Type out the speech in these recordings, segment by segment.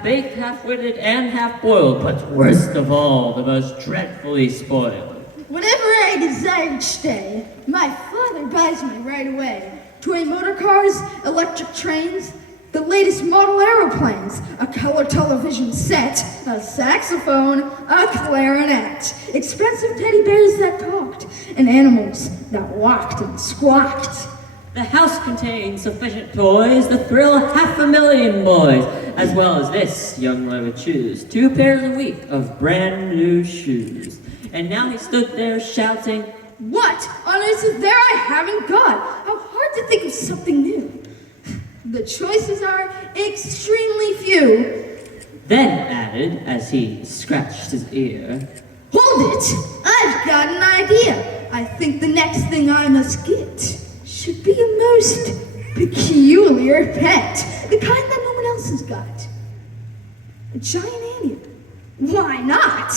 half-baked, half-witted, and half-boiled, but worst of all, the most dreadfully spoiled. Whatever I desire each day, my father buys me right away. Toy motor cars, electric trains, the latest model aeroplanes, a color television set, a saxophone, a clarinet, expensive teddy bears that talked, and animals that walked and squawked. The house contains sufficient toys to thrill 500,000 boys, as well as this young boy would choose 2 pairs a week of brand new shoes. And now he stood there shouting, "What on earth is there I haven't got? How hard to think of something new. The choices are extremely few." Then added, as he scratched his ear, "Hold it! I've got an idea. I think the next thing I must get should be a most peculiar pet, the kind that no one else has got. A giant anteater. Why not?"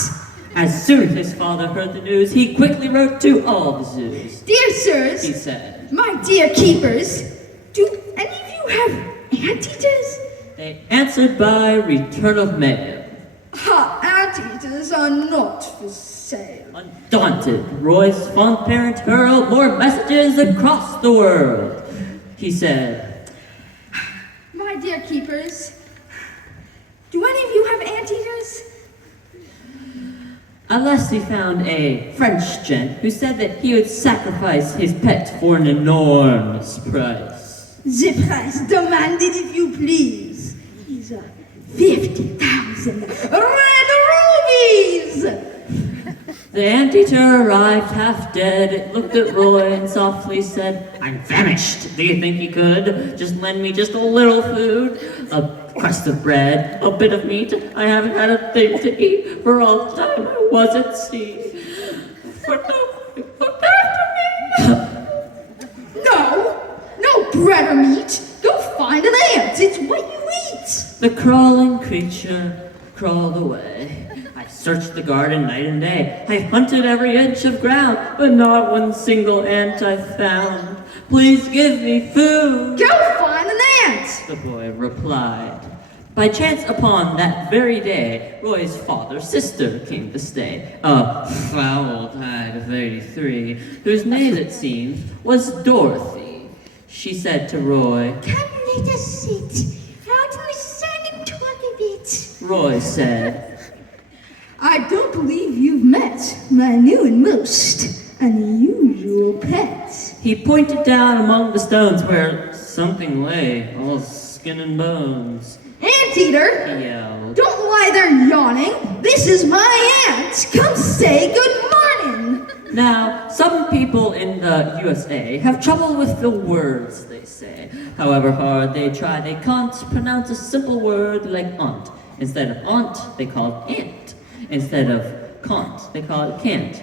As soon as his father heard the news, he quickly wrote to all the zoos. "Dear sirs," He said, "my dear keepers, do any of you have anteaters?" They answered by return of mail. "Ha, anteaters are not for sale." Undaunted, Roy's fond parent hurled more messages across the world. He said, "My dear keepers, do any of you have anteaters?" Unless he found a French gent who said that he would sacrifice his pet for an enormous price. "The price demanded, if you please, is 50,000 red rubies." The anteater arrived half dead. It looked at Roy and softly said, "I'm famished. Do you think you could just lend me just a little food? A crust of bread, a bit of meat. I haven't had a thing to eat for all the time I was at sea. For nobody looked after me." No bread or meat. Go find an ant. It's what you eat." The crawling creature crawled away. I searched the garden night and day. I hunted every inch of ground, but not one single ant I found. "Please give me food," "Go find an ant." the boy replied. By chance upon that very day, Roy's father's sister came to stay, a foul-eyed of 83, whose name, it seems, was Dorothy. She said to Roy, "Come, let us sit. Out in the sun and talk a bit." Roy said, "I don't believe you've met my new and most unusual pet." He pointed down among the stones where something lay, all skin and bones. "Anteater, He yelled. don't lie there yawning. This is my ant. Come say good morning." Now, some people in the USA have trouble with the words they say. However hard they try, they can't pronounce a simple word like aunt. Instead of aunt, they call it ant. Instead of can't, they call it can't.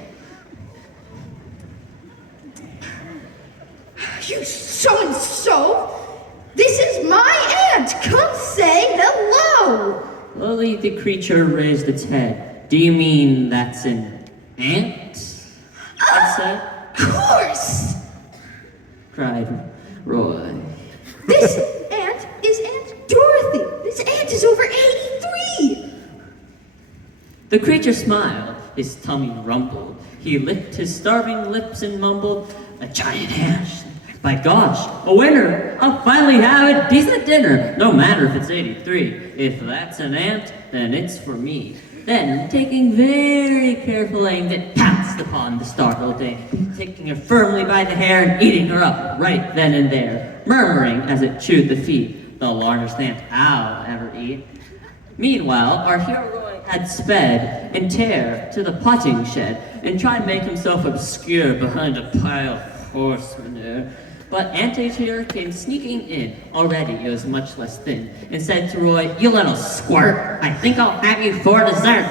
"You so-and-so, this is my ant. Come say hello." Slowly the creature raised its head. "Do you mean that's an ant?" I said. "Of course. Cried Roy. This ant is Aunt Dorothy. This ant is over 83. The creature smiled, his tummy rumpled. He licked his starving lips and mumbled, "A giant ant. By gosh, a winner! I'll finally have a decent dinner, no matter if it's 83. If that's an ant, then it's for me." Then, taking very careful aim, it pounced upon the startled thing, taking her firmly by the hair and eating her up right then and there, murmuring as it chewed the feet, "The largest ant I'll ever eat." Meanwhile, our hero Roy had sped and tear to the potting shed and tried to make himself obscure behind a pile of horse manure. But Anteater came sneaking in, already it was much less thin, and said to Roy, "You little squirt, I think I'll have you for dessert."